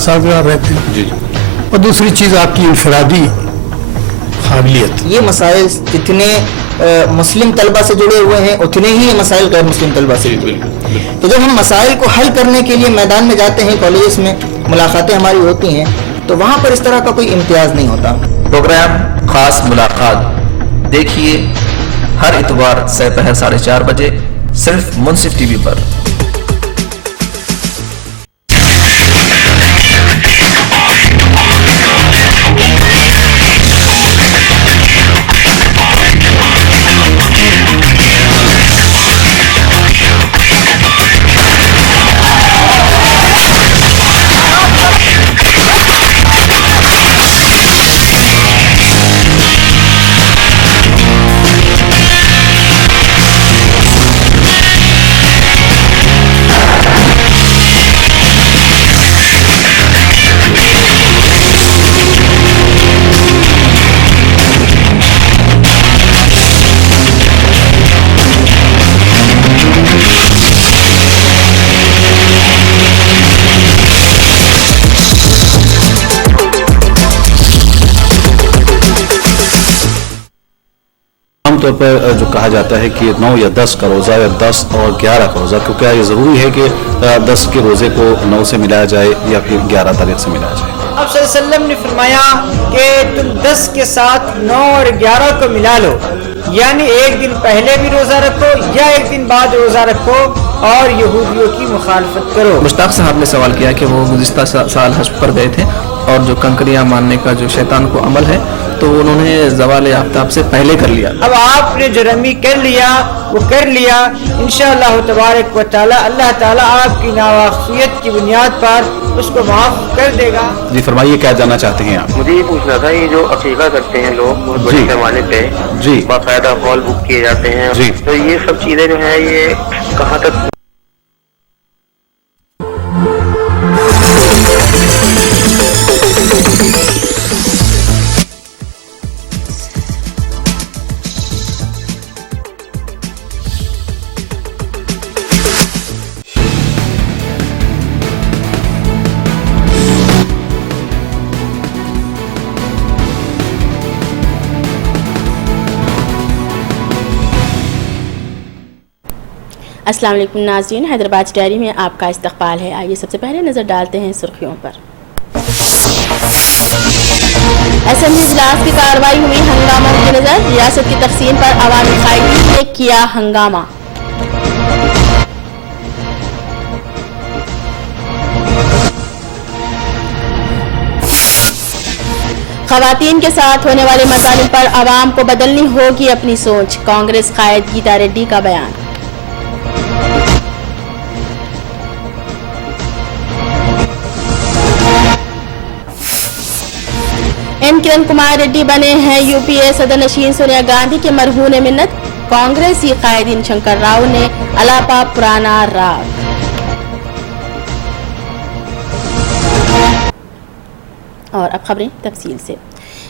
साझेदार रहते हैं जी। और दूसरी चीज़ आपकी इंफरादी काबिलियत। ये मसाइल जितने मुस्लिम तलबा से जुड़े हुए हैं उतने ही ये मसाइल गैर मुस्लिम तलबा से जुड़े हैं। तो जब हम मसाइल को हल करने के लिए मैदान में जाते हैं, कॉलेजेस में मुलाकातें हमारी होती हैं, तो वहाँ पर इस तरह का कोई इम्तियाज़ नहीं होता। प्रोग्राम खास मुलाकात देखिए हर इतवार दोपहर 4:30 बजे सिर्फ मुंसिफ टीवी पर। आमतौर पर जो कहा जाता है कि 9 या 10 का रोज़ा या 10 और 11 का रोज़ा, क्योंकि ये ज़रूरी है कि 10 के रोज़े को 9 से मिलाया जाए या फिर 11 तारीख से मिलाया जाए। आप सल्लल्लाहु अलैहि वसल्लम ने फरमाया कि तुम 10 के साथ 9 और 11 को मिला लो, यानी एक दिन पहले भी रोज़ा रखो या एक दिन बाद रोज़ा रखो और यहूदियों की मुखालफत करो। मुश्ताक साहब ने सवाल किया कि वो गुज़िश्ता साल हज पर गए थे और जो कंकरियां मारने का जो शैतान को अमल है तो उन्होंने ज़वाल आफ्ताब से पहले कर लिया। अब आपने जो रमी कर लिया वो कर लिया, इंशाअल्लाह तबारक व तआला अल्लाह ताला आपकी नावाक़फ़ियत की बुनियाद पर उसको माफ़ कर देगा। जी फरमाइए, क्या जानना चाहते हैं आप? मुझे ये पूछना था, ये जो अकीक़ा करते हैं लोग बहुत बड़े पैमाने पे जी, बाकायदा हॉल बुक किए जाते हैं जी, तो ये सब चीजें जो है ये कहाँ तक? अस्सलाम वालेकुम नाज़रीन, हैदराबाद डायरी में आपका इस्तकबाल है। आइए सबसे पहले नज़र डालते हैं सुर्खियों पर। असेंबली इजलास की कार्रवाई हुई हंगामा की नज़र, रियासत की तक़सीम पर अवामी कायदीन ने किया हंगामा। ख़वातीन के साथ होने वाले मसाइल पर आवाम को बदलनी होगी अपनी सोच, कांग्रेस कायद गीता रेड्डी का बयान। एम किरण कुमार रेड्डी बने हैं यूपीए सदरनशीन, सोनिया गांधी के मरहून मिन्नत, कांग्रेसी कायदीन शंकर राव ने अलापा पुराना राग। और अब खबरें तफसील से।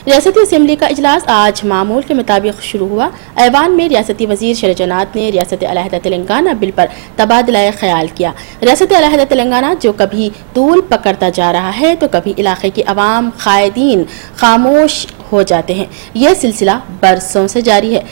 रियासती असेंबली का इजलास आज मामूल के मुताबिक शुरू हुआ। ऐवान में रियासती वजीर शरजनात ने रियासत अलहदा तेलंगाना बिल पर तबादला ख्याल किया। रियासत अलहदा तेलंगाना जो कभी तूल पकड़ता जा रहा है तो कभी इलाके की अवाम कायदीन खामोश हो जाते हैं। यह सिलसिला बरसों से जारी है।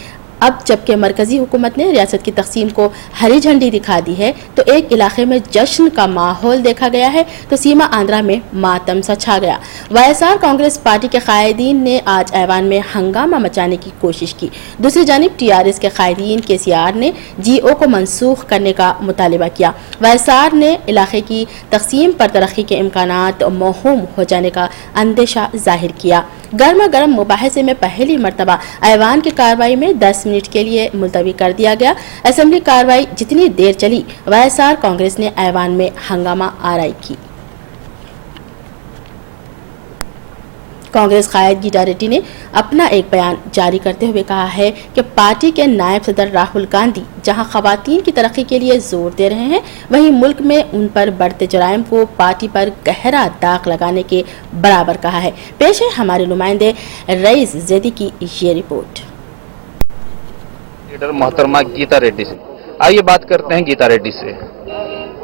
अब जबकि मरकजी हुकूमत ने रियासत की तकसीम को हरी झंडी दिखा दी है तो एक इलाके में जश्न का माहौल देखा गया है तो सीमा आंध्रा में मातम सा छा गया। वाईएसआर कांग्रेस पार्टी के कायदीन ने आज ऐवान में हंगामा मचाने की कोशिश की। दूसरी जानिब टीआरएस के कायदीन केसीआर ने जीओ को मनसूख करने का मुतालिबा किया। वाईएसआर ने इलाके की तकसीम पर तरक्की के इम्कानात मौहूम हो जाने का अंदेशा जाहिर किया। गर्मा गर्म मुबाहिसे में पहली मरतबा ऐवान की कार्रवाई में 10 मिनट के लिए मुलतवी कर दिया गया। असेंबली कार्रवाई जितनी देर चली, वाईएसआर कांग्रेस ने ऐवान में हंगामा आराई की। कांग्रेस कायद गीता रेड्डी ने अपना एक बयान जारी करते हुए कहा है कि पार्टी के नायब सदर राहुल गांधी जहां खवातीन की तरक्की के लिए जोर दे रहे हैं, वहीं मुल्क में उन पर बढ़ते जराइम को पार्टी पर गहरा दाग लगाने के बराबर कहा है। पेश है हमारे नुमाइंदे रईस जैदी की ये रिपोर्ट। लीडर मोहतरमा गीता रेड्डी से आइए बात करते हैं गीता रेड्डी से।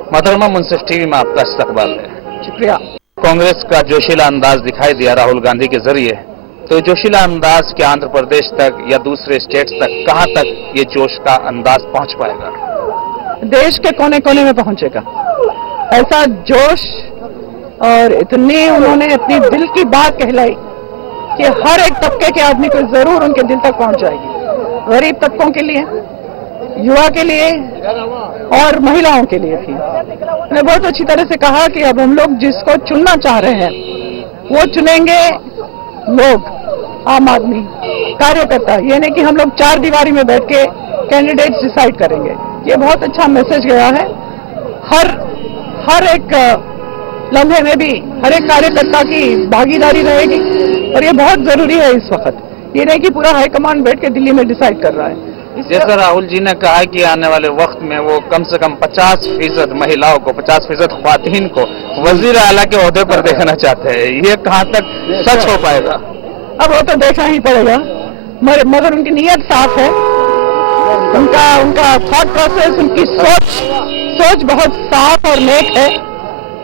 मोहतरमा मुंसिफ टीवी में आपका इस्तकबाल है। शुक्रिया। कांग्रेस का जोशीला अंदाज दिखाई दिया राहुल गांधी के जरिए, तो जोशीला अंदाज क्या आंध्र प्रदेश तक या दूसरे स्टेट्स तक, कहां तक ये जोश का अंदाज पहुंच पाएगा? देश के कोने कोने में पहुंचेगा। ऐसा जोश और इतनी उन्होंने अपनी दिल की बात कहलाई कि हर एक तबके के आदमी को जरूर उनके दिल तक पहुंच जाएगी। गरीब तबकों के लिए, युवा के लिए और महिलाओं के लिए भी। उन्होंने बहुत अच्छी तरह से कहा कि अब हम लोग जिसको चुनना चाह रहे हैं वो चुनेंगे लोग, आम आदमी, कार्यकर्ता। ये नहीं कि हम लोग चार दीवारी में बैठ के कैंडिडेट्स डिसाइड करेंगे। ये बहुत अच्छा मैसेज गया है। हर एक लम्हे में भी हर एक कार्यकर्ता की भागीदारी रहेगी और ये बहुत जरूरी है इस वक्त। ये नहीं कि पूरा हाईकमान बैठ के दिल्ली में डिसाइड कर रहा है। जैसा राहुल जी ने कहा कि आने वाले वक्त में वो कम से कम 50% महिलाओं को, 50% ख्वातीन को वजीर आला के ओहदे पर देखना चाहते हैं, ये कहां तक सच हो पाएगा? अब वो तो देखना ही पड़ेगा, मगर उनकी नीयत साफ है, उनका थॉट प्रोसेस, उनकी सोच बहुत साफ और नेक है।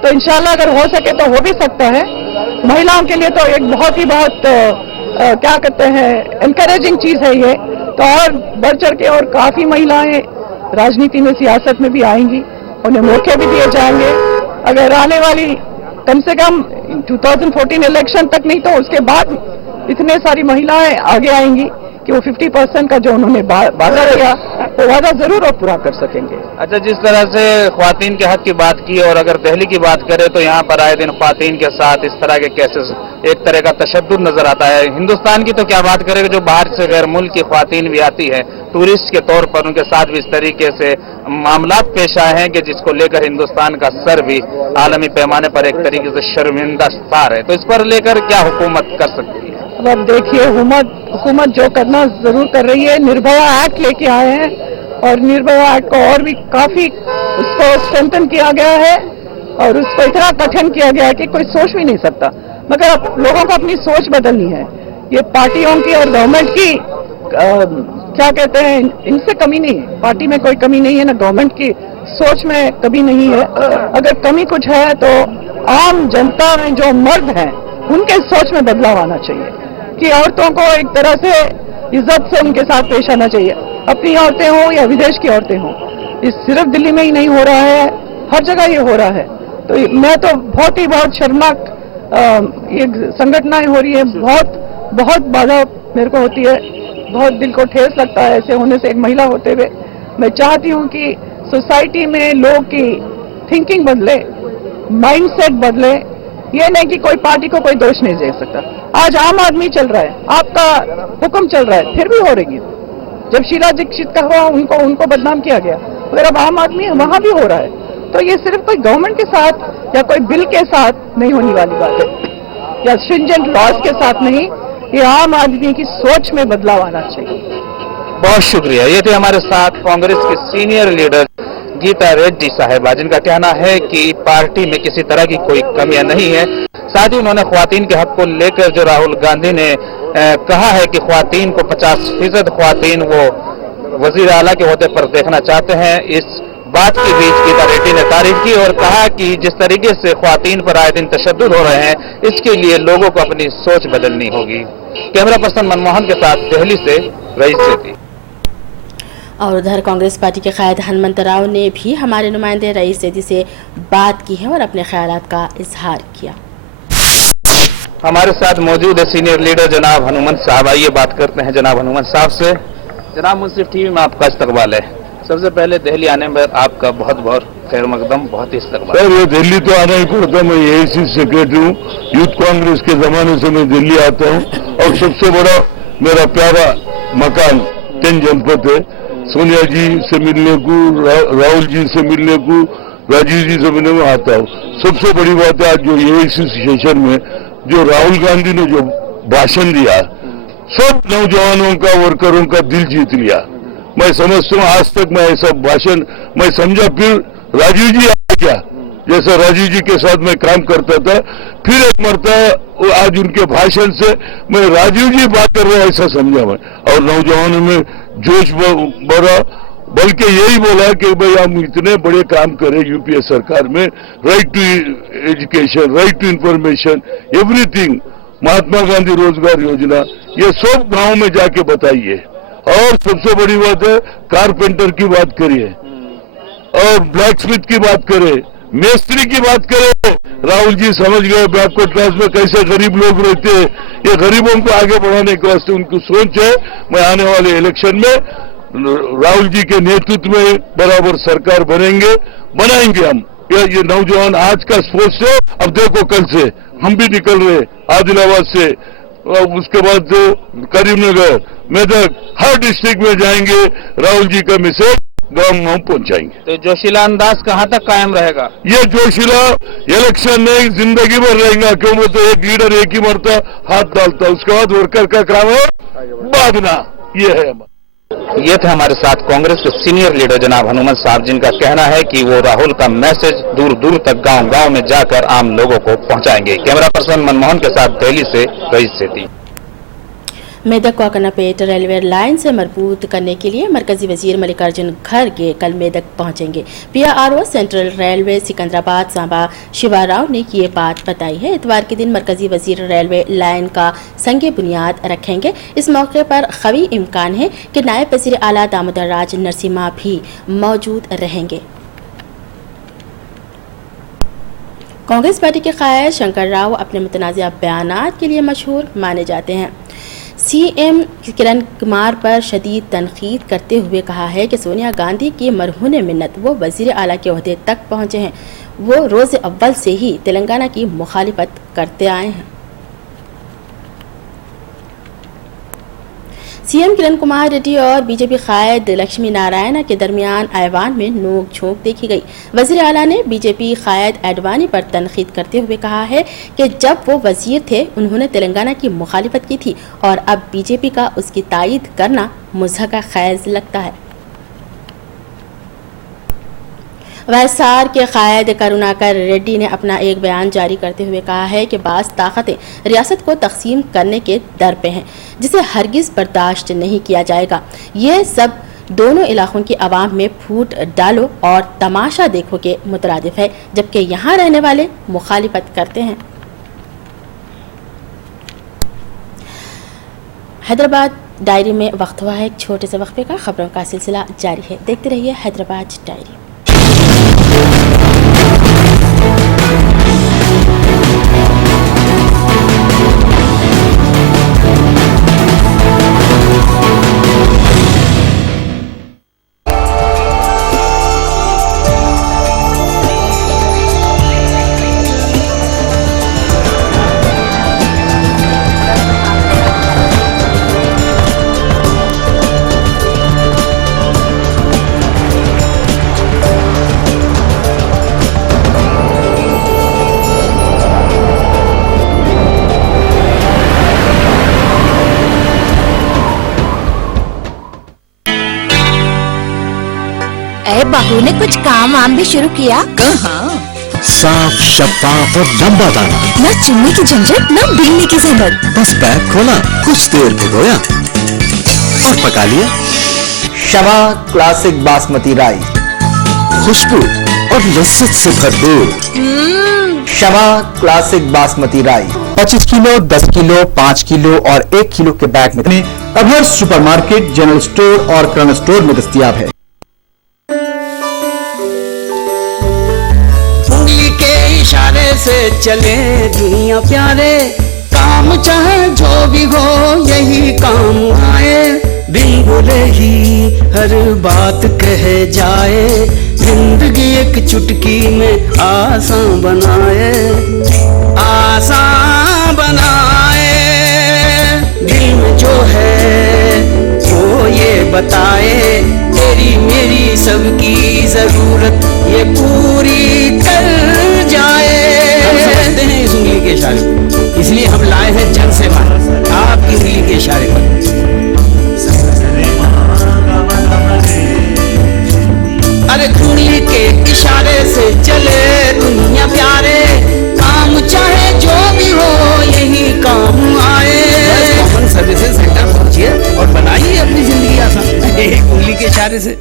तो इंशाल्लाह अगर हो सके तो हो भी सकता है। महिलाओं के लिए तो एक बहुत क्या कहते हैं, एनकरेजिंग चीज है ये। तो और बढ़ चढ़ के और काफी महिलाएं राजनीति में, सियासत में भी आएंगी, उन्हें मौके भी दिए जाएंगे। अगर आने वाली कम से कम 2014 इलेक्शन तक नहीं तो उसके बाद इतने सारी महिलाएं आगे आएंगी कि वो 50% का जो उन्होंने वादा किया वो वादा जरूर और पूरा कर सकेंगे। अच्छा, जिस तरह से ख्वातीन के हक की बात की और अगर दिल्ली की बात करें तो यहाँ पर आए दिन ख्वातीन के साथ इस तरह के केसेस, एक तरह का तशद्दुद नजर आता है। हिंदुस्तान की तो क्या बात करेंगे, जो बाहर से गैर मुल्क की ख्वातीन भी आती है टूरिस्ट के तौर पर, उनके साथ भी इस तरीके से मामलात पेश आए हैं कि जिसको लेकर हिंदुस्तान का सर भी आलमी पैमाने पर एक तरीके से शर्मिंदा सार है। तो इस पर लेकर क्या हुकूमत कर सकती है? अब देखिए, हुकूमत जो करना जरूर कर रही है। निर्भया एक्ट लेके आए हैं और निर्भया एक्ट को और भी काफी उसको स्ट्रेंथन किया गया है और उसको इतना कठिन किया गया है कि कोई सोच भी नहीं सकता। मगर अब लोगों को अपनी सोच बदलनी है। ये पार्टियों की और गवर्नमेंट की क्या कहते हैं, इनसे कमी नहीं है। पार्टी में कोई कमी नहीं है, ना गवर्नमेंट की सोच में कमी नहीं है। अगर कमी कुछ है तो आम जनता में जो मर्द हैं उनके सोच में बदलाव आना चाहिए कि औरतों को एक तरह से इज्जत से उनके साथ पेश आना चाहिए, अपनी औरतें हों या विदेश की औरतें हों। इस सिर्फ दिल्ली में ही नहीं हो रहा है, हर जगह ये हो रहा है। तो मैं तो बहुत शर्मनाक ये संगठनाएं हो रही है, बहुत बाधा मेरे को होती है, बहुत दिल को ठेस लगता है ऐसे होने से। एक महिला होते हुए मैं चाहती हूँ कि सोसाइटी में लोग की थिंकिंग बदले, माइंडसेट बदले। ये नहीं कि कोई पार्टी को कोई दोष नहीं दे सकता। आज आम आदमी चल रहा है, आपका हुक्म चल रहा है, फिर भी हो रही है। जब शीला दीक्षित का हुआ उनको बदनाम किया गया, अगर अब आम आदमी वहां भी हो रहा है तो ये सिर्फ कोई गवर्नमेंट के साथ या कोई बिल के साथ नहीं होने वाली बात है या स्ट्रिंजेंट लॉज के साथ नहीं, ये आम आदमी की सोच में बदलाव आना चाहिए। बहुत शुक्रिया। ये थे हमारे साथ कांग्रेस के सीनियर लीडर गीता रेड्डी साहिबा, जिनका कहना है कि पार्टी में किसी तरह की कोई कमियां नहीं है। साथ ही उन्होंने ख्वातीन के हक को लेकर जो राहुल गांधी ने कहा है कि ख्वातीन को 50% ख्वातीन वो वजीर आला के ओहदे पर देखना चाहते हैं, इस बात के बीच गीता रेड्डी ने तारीफ की और कहा कि जिस तरीके से ख्वातीन पर आए दिन तशद्दुद हो रहे हैं, इसके लिए लोगों को अपनी सोच बदलनी होगी। कैमरा पर्सन मनमोहन के साथ दिल्ली से रईस सेठी। और उधर कांग्रेस पार्टी के कायद हनुमंत राव ने भी हमारे नुमाइंदे रईस सेठी से बात की है और अपने ख्यालात का इजहार किया। हमारे साथ मौजूद है सीनियर लीडर जनाब हनुमंत साहब। आइए बात करते हैं जनाब हनुमंत साहब से। जनाब, मुंसिफ टीवी में आपका इस्तकबाल है। सबसे पहले दिल्ली आने में आपका बहुत बहुत खैर मकदम, बहुत ही इस्तकबाल। सर, ये दिल्ली तो आना ही पड़ता। मैं एआईसी सेक्रेटरी हूँ, यूथ कांग्रेस के जमाने से मैं दिल्ली आता हूँ और सबसे बड़ा मेरा प्यारा मकान 10 जनपद है। सोनिया जी से मिलने को, राहुल जी से मिलने को, राजीव जी से मिलने में आता हूँ। सबसे बड़ी बात है, आज जो एआईसी सेशन में जो राहुल गांधी ने जो भाषण दिया, सब नौजवानों का, वर्करों का दिल जीत लिया। मैं समझता हूँ आज तक मैं ऐसा भाषण मैं समझा। फिर राजीव जी आ क्या, जैसा राजीव जी के साथ मैं काम करता था, फिर एक मरतबा आज उनके भाषण से मैं राजीव जी बात कर रहे हैं ऐसा समझा मैं। और नौजवानों में जोश बढ़ा, बल्कि यही बोला कि भाई हम इतने बड़े काम करें यूपीए सरकार में, right to education, right to information, everything, Mahatma Gandhi रोजगार योजना, ये सब गांव में जाके बताइए। और सबसे बड़ी बात है, कारपेंटर की बात करिए और ब्लैक स्मिथ की बात करें, मेस्त्री की बात करें। राहुल जी समझ गए बैकवर्ड क्लास में कैसे गरीब लोग रहते हैं, ये गरीबों को आगे बढ़ाने के वास्ते उनकी सोच है। मैं आने वाले इलेक्शन में राहुल जी के नेतृत्व में बराबर सरकार बनाएंगे हम। ये नौजवान आज का स्पोर्ट्स है, अब देखो कल से हम भी निकल रहे आदिलाबाद से, उसके बाद करीमनगर, मेदक, हर डिस्ट्रिक्ट में जाएंगे, राहुल जी का मैसेज गांव में पहुंचाएंगे। तो जोशीला अंदाज कहां तक कायम रहेगा? ये जोशीला इलेक्शन नहीं, जिंदगी भर रहेगा। क्यों बोलते, एक लीडर एक ही मरता हाथ डालता, उसके बाद वर्कर का काम है बांधना। ये है हमारा। ये थे हमारे साथ कांग्रेस के सीनियर लीडर जनाब हनुमत साहब, जिनका कहना है कि वो राहुल का मैसेज दूर दूर तक गांव गांव में जाकर आम लोगों को पहुंचाएंगे। कैमरा पर्सन मनमोहन के साथ दिल्ली से रईस सेठी। मेदक कोकनापेट रेलवे लाइन से मजबूत करने के लिए मरकजी वजीर मल्लिकार्जुन खड़गे कल मेदक पहुंचेंगे। PRO central railway Secunderabad Samba Shiva Rao ने ये बात बताई है। इतवार के दिन मरकजी वजीर रेलवे लाइन का संगे बुनियाद रखेंगे। इस मौके पर कवी इम्कान है कि नायब वजीर आला दामोदर राज नरसिम्हा भी मौजूद रहेंगे। कांग्रेस पार्टी के कायद शंकर राव अपने मुतनाज़िया बयानात के लिए मशहूर माने जाते हैं। CM किरण कुमार पर शदीद तनकीद करते हुए कहा है कि सोनिया गांधी की मरहून मिन्नत वो वजीर आला के ओहदे तक पहुंचे हैं। वो रोज़ अव्वल से ही तेलंगाना की मुखालिफत करते आए हैं। CM किरण कुमार रेड्डी और बीजेपी कायद लक्ष्मी नारायण के दरमियान ऐवान में नोक झोंक देखी गई। वज़ीर आला ने बीजेपी कायद एडवाणी पर तनकीद करते हुए कहा है कि जब वो वज़ीर थे उन्होंने तेलंगाना की मुखालिफत की थी और अब बीजेपी का उसकी तायीद करना मुज़हका खैज़ लगता है। वैसार के कायद करुणाकर रेड्डी ने अपना एक बयान जारी करते हुए कहा है कि बाज़ ताकतें रियासत को तकसीम करने के दर पे हैं, जिसे हरगिज़ बर्दाश्त नहीं किया जाएगा। ये सब दोनों इलाकों की आवाम में फूट डालो और तमाशा देखो के मुतरादिफ है, जबकि यहाँ रहने वाले मुखालिफत करते हैं। हैदराबाद डायरी में वक्त हुआ है एक छोटे से वक्फे का। खबरों का सिलसिला जारी है, देखते रहिए हैदराबाद डायरी। बहू ने कुछ काम वाम भी शुरू किया? कहाँ? साफ, शफाफ और लंबा दाना, न चुनने की झंझट न बीनने की जहमत। बस पैक खोला, कुछ देर भिगोया और पका लिया। शवा क्लासिक बासमती राइस, खुशबू और लज्जत से भरपूर। Shava classic basmati rice 25 kilo, 10 kilo, 5 kilo और 1 किलो के बैग में अब हर सुपरमार्केट, जनरल स्टोर और किराना स्टोर में दस्तयाब है। इशारे से चले दुनिया प्यारे, काम चाहे जो भी हो यही काम आए। बिन बोले ही हर बात कह जाए, जिंदगी एक चुटकी में आसान बनाए, आसान बनाए। दिल में जो है वो ये बताए, तेरी मेरी सबकी जरूरत ये पूरी कर जाए। हम समझते हैं इस उंगली के इशारे को, इसलिए हम लाए हैं जन सेवा आपकी उंगली के इशारे पर। अरे उंगली के इशारे से चले दुनिया प्यारे, काम चाहे जो भी हो यही काम आए। कॉमन सर्विसेज सेंटर पहुंचिए और बनाइए अपनी जिंदगी आसान, एक उंगली के इशारे से।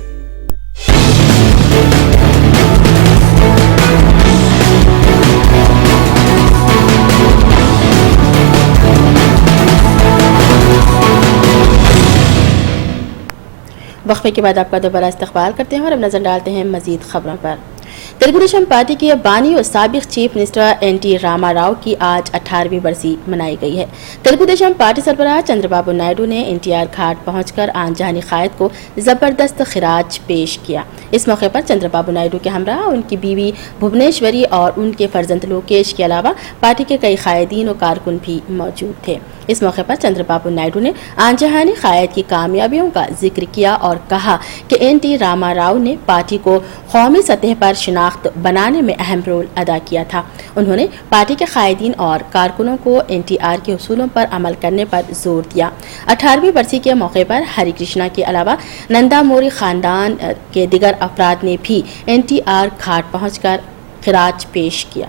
वक्फे के बाद आपका दोबारा इस्तकबाल करते हैं और अब नजर डालते हैं मजीद खबरों पर। तेलुगु देशम पार्टी के बानी और साबिक चीफ मिनिस्टर एनटी रामाराव की आज 18वीं बरसी मनाई गई है। तेलुगु देशम पार्टी सरबराह चंद्रबाबू नायडू ने एनटीआर घाट पहुंचकर आन जहानी कायद को जबरदस्त खिराज पेश किया। इस मौके पर चंद्रबाबू नायडू के हमरा उनकी बीवी भुवनेश्वरी और उनके फर्जंद लोकेश के अलावा पार्टी के कई कायदीन और कारकुन भी मौजूद थे। इस मौके पर चंद्रबाबू नायडू ने आन जहानी कायद की कामयाबियों का जिक्र किया और कहा कि एनटी रामाराव ने पार्टी को कौमी सतह पर शिनाख्त बनाने में अहम रोल अदा किया था। उन्होंने पार्टी के कायदीन और कारकुनों को एनटीआर के उसूलों पर अमल करने पर जोर दिया। 18वीं बरसी के मौके पर हरि कृष्णा के अलावा नंदा मोरी खानदान के दिगर अफराद ने भी एनटीआर घाट पहुंचकर खिराज पेश किया।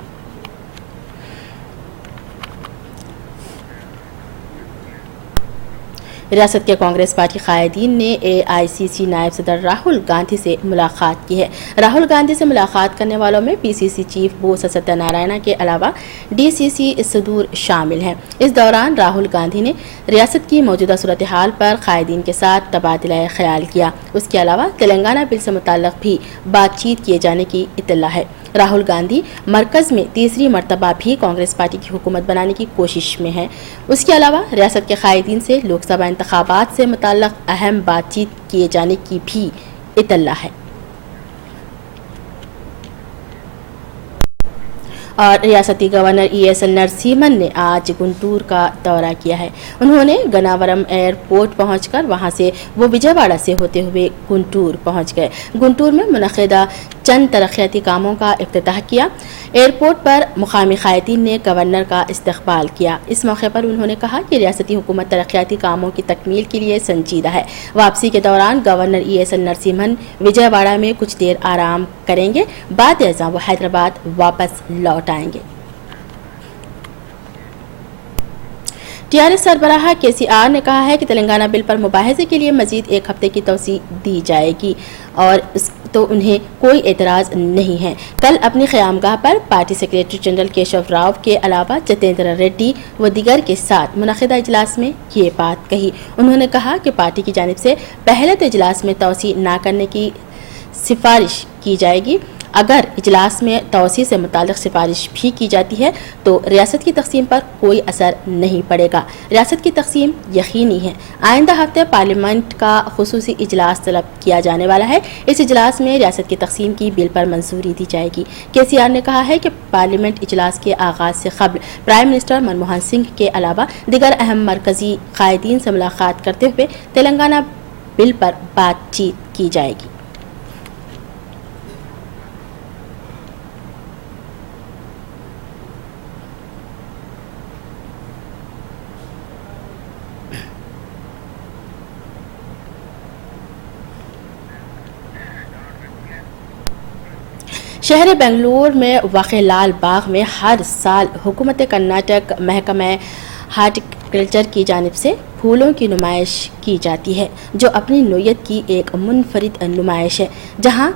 रियासत के कांग्रेस पार्टी कायदीन ने एआईसीसी नायब सदर राहुल गांधी से मुलाकात की है। राहुल गांधी से मुलाकात करने वालों में पीसीसी चीफ बोस सत्यनारायण के अलावा डीसीसी सदूर शामिल हैं। इस दौरान राहुल गांधी ने रियासत की मौजूदा सूरत हाल पर कायदीन के साथ तबादला ख्याल किया। उसके अलावा तेलंगाना बिल से मुताल्लिक भी बातचीत किए जाने की इत्तला है। राहुल गांधी मरकज में तीसरी मरतबा भी कांग्रेस पार्टी की हुकूमत बनाने की कोशिश में है। उसके अलावा रियासत के कायदीन से लोकसभा इंतखाबात से मुताल्लिक अहम बातचीत किए जाने की भी इत्तला है। और रियासती गवर्नर ईएसएल नरसिम्हन ने आज गुंटूर का दौरा किया है। उन्होंने गनावरम एयरपोर्ट पहुंचकर वहां से वो विजयवाड़ा से होते हुए गुंटूर पहुंच गए। गुंटूर में मुनक़िदा चंद तरक्याती कामों का इफ्तिताह किया। एयरपोर्ट पर मुकामी कायदीन ने गवर्नर का इस्तकबाल किया। इस मौके पर उन्होंने कहा कि रियासती हुकूमत तरक्याती कामों की तकमील के लिए संजीदा है। वापसी के दौरान गवर्नर ईएसएल नरसिम्हन विजयवाड़ा में कुछ देर आराम करेंगे। बाद अज़ां वो हैदराबाद वापस लौट आएंगे। टीआरएस सरबराह केसीआर ने कहा है कि तेलंगाना बिल पर मुबाहिजे के लिए मजीद एक हफ्ते की तौसी दी जाएगी और तो उन्हें कोई एतराज़ नहीं है। कल अपनी क़यामगाह पर party secretary general Keshav Rao के अलावा जितेंद्र रेड्डी व दीगर के साथ मुनक़िदा इजलास में ये बात कही। उन्होंने कहा कि पार्टी की जानिब से पहले तो इजलास में तौसी ना करने की सिफारिश की जाएगी। अगर इजलास में तौसी से मुताल्लिक़ सिफारिश भी की जाती है तो रियासत की तक़सीम पर कोई असर नहीं पड़ेगा। रियासत की तक़सीम यकीनी है। आइंदा हफ्ते पार्लियामेंट का खुसूसी इजलास तलब किया जाने वाला है। इस इजलास में रियासत की तक़सीम की बिल पर मंजूरी दी जाएगी। केसीआर ने कहा है कि पार्लियामेंट इजलास के आगाज़ से कबल प्राइम मिनिस्टर मनमोहन सिंह के अलावा दिगर अहम मरकज़ी कायदीन से मुलाकात करते हुए तेलंगाना बिल पर बातचीत की जाएगी। शहर बेंगलुरु में वाक़ लाल बाग में हर साल हुकूमत कर्नाटक महकमा हार्टिकल्चर की जानिब से फूलों की नुमाइश की जाती है, जो अपनी नोयत की एक मुनफरिद नुमाइश है। जहां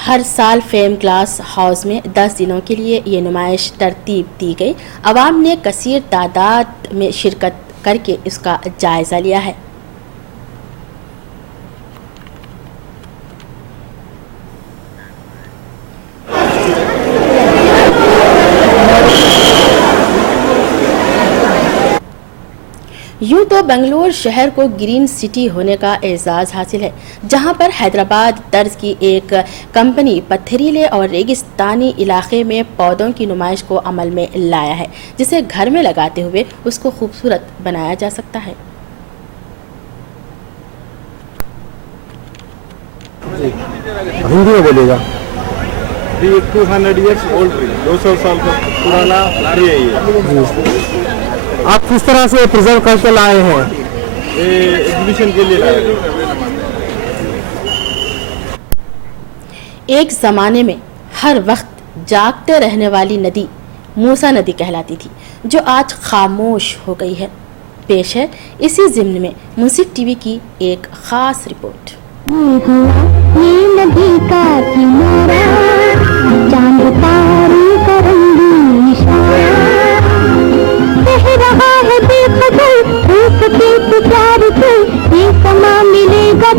हर साल फेम ग्लास हाउस में 10 दिनों के लिए ये नुमाइश तरतीब दी गई। अवाम ने कसीर तादाद में शिरकत करके इसका जायज़ा लिया है। यूँ तो बेंगलुरु शहर को ग्रीन सिटी होने का एजाज़ हासिल है, जहां पर हैदराबाद तर्ज की एक कंपनी पथरीले और रेगिस्तानी इलाके में पौधों की नुमाइश को अमल में लाया है, जिसे घर में लगाते हुए उसको खूबसूरत बनाया जा सकता है। हिंदी में बोलेगा। 200 ईयर्स ओल्ड ट्री, 200 साल का पुराना ट्री है ये। आप किस तरह से प्रिजर्व करके लाए हैं? एग्जीबिशन के लिए लाए हैं। एक ज़माने में हर वक्त जागते रहने वाली नदी मूसा नदी कहलाती थी, जो आज खामोश हो गई है। पेश है इसी ज़िम्न में मुंसिफ टीवी की एक ख़ास रिपोर्ट। ये नदी का किनारा, चांद तारों का रंगीन इशारा, कह रहा है बेखबर, धूप के प्यार से ये समा मिलेगा।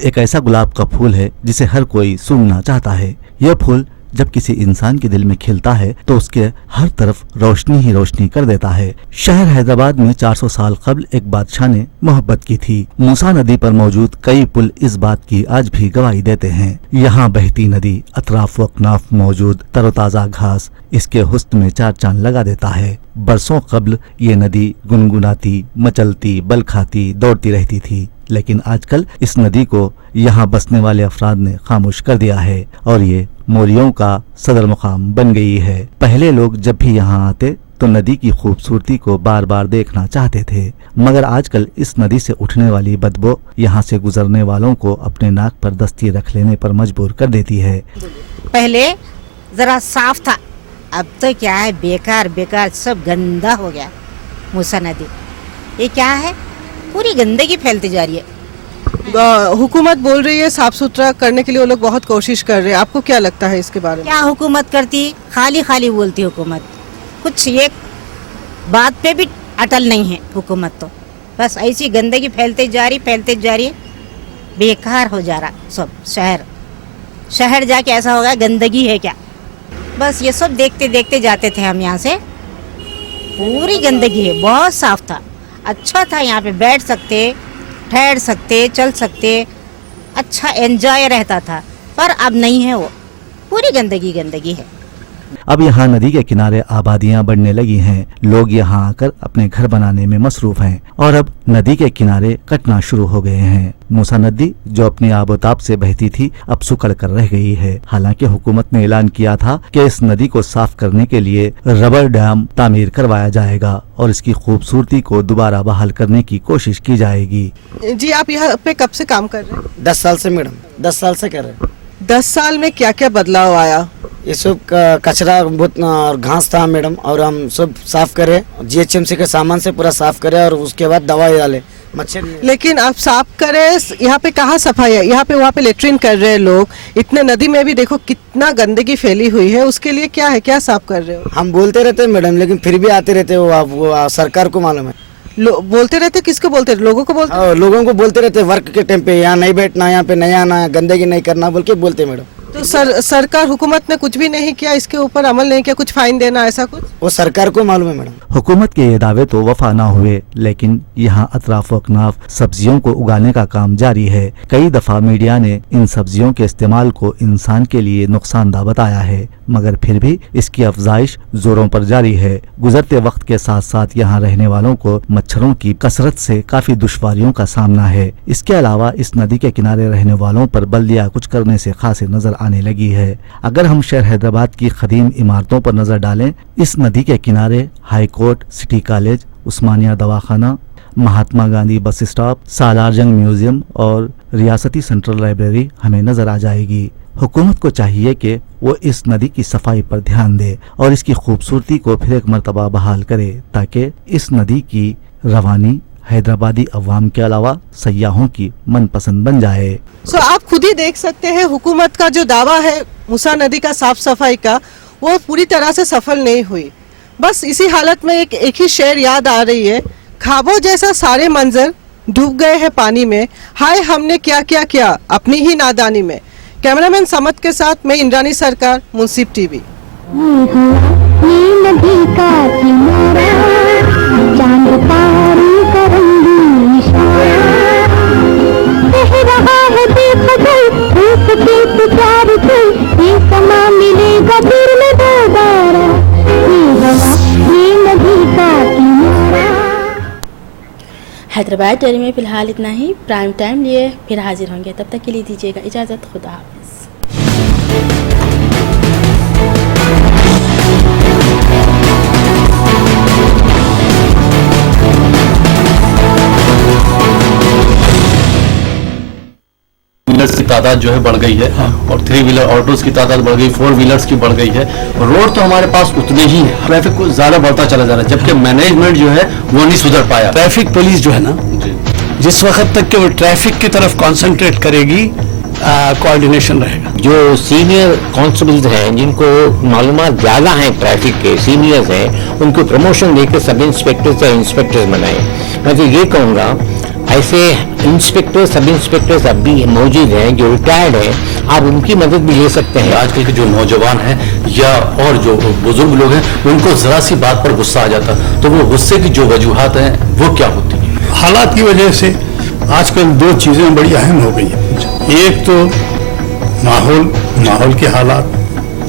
एक ऐसा गुलाब का फूल है जिसे हर कोई सूंघना चाहता है। यह फूल जब किसी इंसान के दिल में खिलता है तो उसके हर तरफ रोशनी ही रोशनी कर देता है। शहर हैदराबाद में 400 साल कबल एक बादशाह ने मोहब्बत की थी। मूसा नदी पर मौजूद कई पुल इस बात की आज भी गवाही देते हैं। यहाँ बहती नदी, अतराफ व अकनाफ मौजूद तरोताजा घास इसके हुस्न में चार चांद लगा देता है। बरसों कबल ये नदी गुनगुनाती, मचलती, बल खाती, दौड़ती रहती थी, लेकिन आजकल इस नदी को यहाँ बसने वाले अफराद ने खामोश कर दिया है और ये मोरियों का सदर मुकाम बन गई है। पहले लोग जब भी यहाँ आते तो नदी की खूबसूरती को बार बार देखना चाहते थे, मगर आजकल इस नदी से उठने वाली बदबू यहाँ से गुजरने वालों को अपने नाक पर दस्ती रख लेने पर मजबूर कर देती है। पहले जरा साफ था, अब तो क्या है, बेकार बेकार सब गंदा हो गया। मूसा नदी ये क्या है, पूरी गंदगी फैलती जा रही है। हुकूमत बोल रही है साफ सुथरा करने के लिए वो लोग बहुत कोशिश कर रहे हैं, आपको क्या लगता है इसके बारे में? क्या हुकूमत करती, खाली खाली बोलती हुकूमत, कुछ एक बात पे भी अटल नहीं है हुकूमत। तो बस ऐसी गंदगी फैलते जा रही है, बेकार हो जा रहा सब। शहर जाके ऐसा होगा गंदगी है क्या, बस ये सब देखते देखते जाते थे हम यहाँ से। पूरी गंदगी है, बहुत साफ था, अच्छा था, यहाँ पे बैठ सकते, ठहर सकते, चल सकते, अच्छा एंजॉय रहता था, पर अब नहीं है, वो पूरी गंदगी है। अब यहाँ नदी के किनारे आबादियाँ बढ़ने लगी हैं। लोग यहाँ आकर अपने घर बनाने में मसरूफ हैं और अब नदी के किनारे कटना शुरू हो गए हैं। मूसा नदी जो अपनी आबोताब से बहती थी अब सुकड़ कर रह गई है। हालांकि हुकूमत ने ऐलान किया था कि इस नदी को साफ करने के लिए रबर डैम तामीर करवाया जाएगा और इसकी खूबसूरती को दोबारा बहाल करने की कोशिश की जाएगी। जी, आप यहाँ पे कब से काम कर रहे हैं? 10 साल से मैडम, 10 साल से कर रहे हैं। 10 साल में क्या क्या बदलाव आया? ये सब कचरा बहुत और घास था मैडम, और हम सब साफ करे, GHMC के सामान से पूरा साफ करे और उसके बाद दवाई डाले मच्छर। लेकिन आप साफ करें, यहाँ पे कहाँ सफाई है? यहाँ पे वहाँ पे लेट्रिन कर रहे हैं लोग, इतने नदी में भी देखो कितना गंदगी फैली हुई है, उसके लिए क्या है, क्या साफ कर रहे हो? हम बोलते रहते हैं मैडम, लेकिन फिर भी आते रहते वो सरकार को मालूम है। बोलते रहते, किसको बोलते रहते? लोगों को बोलते? लोगों को बोलते रहते, वर्क के टाइम पे यहाँ नहीं बैठना, यहाँ पे नहीं आना, गंदगी नहीं करना बोल के बोलते मैडम। तो सरकार हुकूमत ने कुछ भी नहीं किया, इसके ऊपर अमल नहीं किया, कुछ फाइन देना ऐसा कुछ? वो सरकार को मालूम है मैडम। हुकूमत के ये दावे तो वफा ना हुए, लेकिन यहाँ अतराफ अकनाफ सब्जियों को उगाने का काम जारी है। कई दफा मीडिया ने इन सब्जियों के इस्तेमाल को इंसान के लिए नुकसानदा बताया है, मगर फिर भी इसकी अफजाइश जोरों पर जारी है। गुजरते वक्त के साथ साथ यहाँ रहने वालों को मच्छरों की कसरत से काफी दुश्वारियों का सामना है। इसके अलावा इस नदी के किनारे रहने वालों पर बल्दिया कुछ करने से खासी नजर आने लगी है। अगर हम शहर हैदराबाद की कदीम इमारतों पर नजर डालें, इस नदी के किनारे हाई कोर्ट, सिटी कॉलेज, उस्मानिया दवाखाना, महात्मा गांधी बस स्टॉप, सालार जंग म्यूजियम और रियासती सेंट्रल लाइब्रेरी हमें नजर आ जाएगी। हुकूमत को चाहिए कि वो इस नदी की सफाई पर ध्यान दे और इसकी खूबसूरती को फिर एक मर्तबा बहाल करे, ताकि इस नदी की रवानी हैदराबादी अवाम के अलावा सयाहों की मनपसंद बन जाए। आप खुद ही देख सकते हैं, हुकूमत का जो दावा है मूसा नदी का साफ सफाई का, वो पूरी तरह से सफल नहीं हुई। बस इसी हालत में एक ही शेर याद आ रही है, ख्वाबों जैसा सारे मंजर डूब गए हैं पानी में, हाय हमने क्या क्या किया अपनी ही नादानी में। कैमरामैन समत के साथ मैं इंद्रानी सरकार, मुंसिफ टीवी। हैदराबाद डेयरी में फिलहाल इतना ही। प्राइम टाइम लिए फिर हाजिर होंगे, तब तक के लिए दीजिएगा इजाज़त। खुदा हाफिज़। की तादाद जो है बढ़ गई है और 3 व्हीलर ऑटोज की तादाद बढ़ गई, 4 व्हीलर्स की बढ़ गई है। रोड तो हमारे पास उतने ही है, ट्रैफिक को ज्यादा बढ़ता चला जा रहा है, जबकि मैनेजमेंट जो है वो नहीं सुधर पाया। ट्रैफिक पुलिस जो है ना, जिस वक्त तक कि वो ट्रैफिक की तरफ कंसंट्रेट करेगी, कोऑर्डिनेशन रहेगा। जो सीनियर कांस्टेबल्स हैं, जिनको मालूमात ज़्यादा हैं ट्रैफिक के, सीनियर्स हैं, उनको प्रमोशन देकर सब इंस्पेक्टर से इंस्पेक्टर्स बनाएं। मैं तो ये कहूँगा ऐसे इंस्पेक्टर सब इंस्पेक्टर्स अब भी मौजूद हैं जो रिटायर्ड हैं, आप उनकी मदद भी ले सकते हैं। आजकल के जो नौजवान हैं या और जो बुजुर्ग लोग हैं उनको जरा सी बात पर गुस्सा आ जाता, तो वो गुस्से की जो वजूहात हैं वो क्या होती हैं? हालात की वजह से आजकल दो चीज़ें बड़ी अहम हो गई हैं। एक तो माहौल के हालात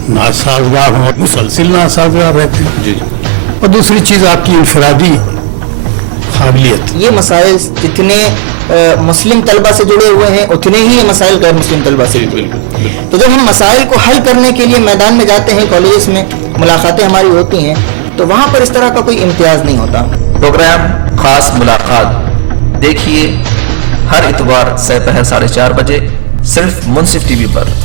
नासाजगार हों, मुसलसिल नासाजगार रहते हैं जी, और दूसरी चीज़ आपकी इनफरादी काबिलियत। ये मसाइल जितने मुस्लिम तलबा से जुड़े हुए हैं उतने ही ये मसाइल गैर मुस्लिम तलबा से जुड़े हुए हैं। तो जब हम मसाइल को हल करने के लिए मैदान में जाते हैं, कॉलेजेस में मुलाकातें हमारी होती हैं, तो वहाँ पर इस तरह का कोई इम्तियाज़ नहीं होता। प्रोग्राम खास मुलाकात देखिए हर इतवार दोपहर 4:30 बजे सिर्फ मुंसिफ टीवी पर।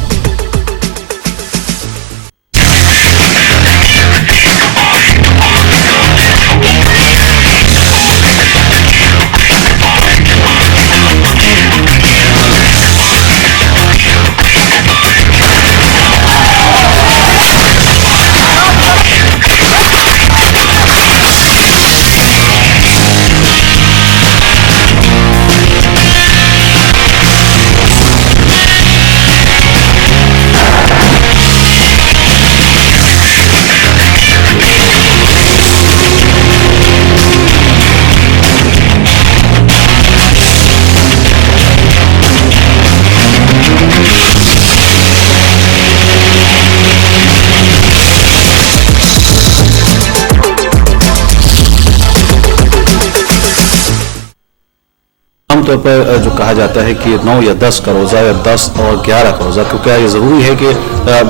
आमतौर पर जो कहा जाता है कि 9 या 10 का रोज़ा या 10 और 11 का रोज़ा, क्योंकि ये ज़रूरी है कि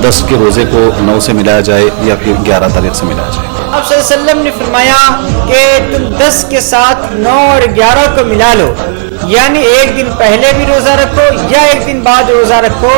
10 के रोज़े को 9 से मिलाया जाए या फिर 11 तारीख से मिलाया जाए। आप सल्लल्लाहु अलैहि वसल्लम ने फरमाया कि तुम 10 के साथ 9 और 11 को मिला लो, यानी एक दिन पहले भी रोज़ा रखो या एक दिन बाद रोज़ा रखो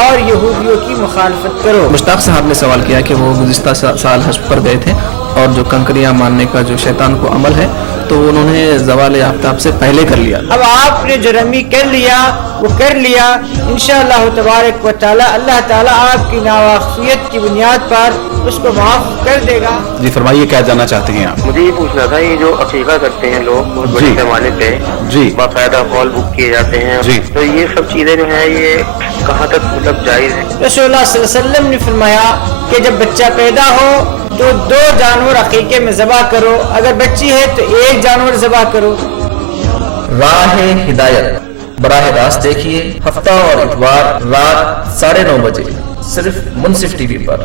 और यहूदियों की मुखालफत करो। मुश्ताक साहब ने सवाल किया कि वो गुज़िस्ता साल हज पर गए थे और जो कंकरियां मारने का जो शैतान को अमल है तो उन्होंने ज़वाल आफ्ताब से पहले कर लिया। अब आपने जो रमी कर लिया वो कर लिया, इंशाअल्लाह तबारक व तआला अल्लाह ताला आपकी नावाक़फ़ियत की बुनियाद पर उसको माफ़ कर देगा। जी फरमाइए, क्या जानना चाहते हैं आप? मुझे ये पूछना था, ये जो अकीक़ा करते हैं लोग बहुत बड़े पैमाने पे जी, बाकायदा हॉल बुक किए जाते हैं जी, तो ये सब चीजें जो है ये कहाँ तक मतलब जायज़ है? रसूलुल्लाह सल्लल्लाहु अलैहि वसल्लम ने फरमाया कि जब बच्चा पैदा हो तो 2 जानवर अकीके में ज़बह करो, अगर बच्ची है तो 1 जानवर ज़बह करो। राह हिदायत बराह रास्त देखिए हफ्ता और इतवार रात 9:30 बजे सिर्फ मुंसिफ टीवी पर।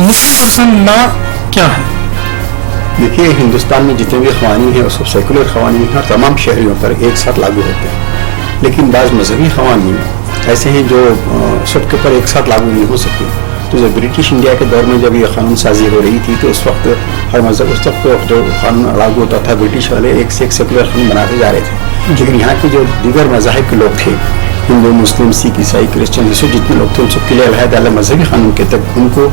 मुस्लिम पर्सन लॉ क्या है? देखिए, हिंदुस्तान में जितने भी क़वानीन हैं उसको सेकुलर क़वानीन हैं, तमाम शहरियों पर एक साथ लागू होते हैं, लेकिन बाज़ मजहबी क़वानीन ऐसे हैं जो सबके ऊपर एक साथ लागू नहीं हो सकते। तो जब ब्रिटिश इंडिया के दौर में जब ये कानून साजी हो रही थी तो उस वक्त हर मजहब उस वक्त जो कानून लागू होता था, ब्रिटिश वाले एक से एक सेकुलर कानून बनाते जा रहे थे, लेकिन यहाँ के जो दीगर मज़ाहिब के लोग थे, हिंदू, मुस्लिम, सिख, ईसाई, क्रिश्चियन, जिससे जितने लोग थे उन सबके लिए अलग मजहबी कानून के तक उनको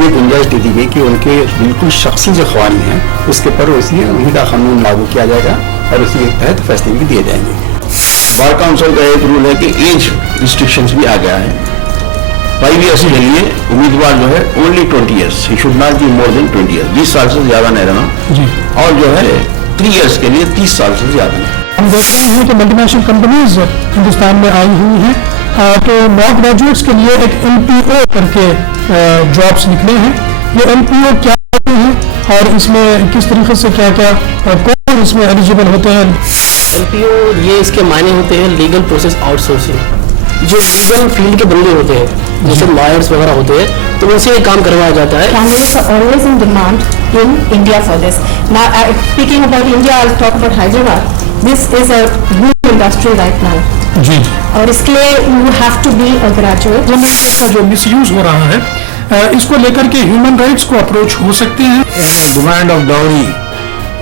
ये गुंजाइश दे दी गई कि उनके बिल्कुल शख्सी जो क़वानीन हैं उसके पर उन्हीं का कानून लागू किया जाएगा और उसी के तहत फैसले भी दिए जाएंगे। बार काउंसिल का एक रूल है कि एज रिस्ट्रिक्शंस भी आ गया है। 5 ईयर्स के लिए उम्मीदवार जो है only 20 years, he should not be more than 20 years, 20 साल से ज्यादा नहीं रहना, और जो है 3 ईयर्स के लिए 30 साल से ज्यादा नहीं। हम देख रहे हैं कि मल्टीनेशनल कंपनीज हिंदुस्तान में आई हुई हैं, तो नॉ ग्रेजुएट्स के लिए एक MPO करके जॉब्स निकले हैं। ये MPO क्या होते हैं और इसमें किस तरीके से क्या क्या कौन इसमें एलिजिबल होते हैं? MPO ये इसके मायने होते हैं लीगल प्रोसेस आउटसोर्सिंग। जो लीगल फील्ड के बंदे होते हैं जैसे लॉयर्स वगैरह होते हैं तो उनसे काम करवाया जाता है। Candidates are always in demand in India for this. Now, speaking about India, I'll talk about Hyderabad. This is a boom industry right now. जी। और इसके लिए you have to be a graduate. का जो मिसयूज हो रहा है इसको लेकर के ह्यूमन राइट्स को अप्रोच हो सकते हैं। डिमांड ऑफ डाउरी,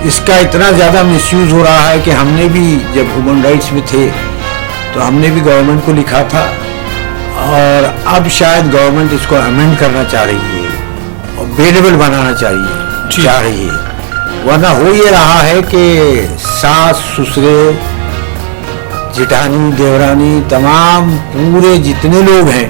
इसका इतना ज़्यादा मिसयूज हो रहा है कि हमने भी जब ह्यूमन राइट्स में थे तो हमने भी गवर्नमेंट को लिखा था और अब शायद गवर्नमेंट इसको अमेंड करना चाह रही है और बेलेबल बनाना चाह रही है। वरना हो ये रहा है कि सास ससुरे जेठानी देवरानी तमाम पूरे जितने लोग हैं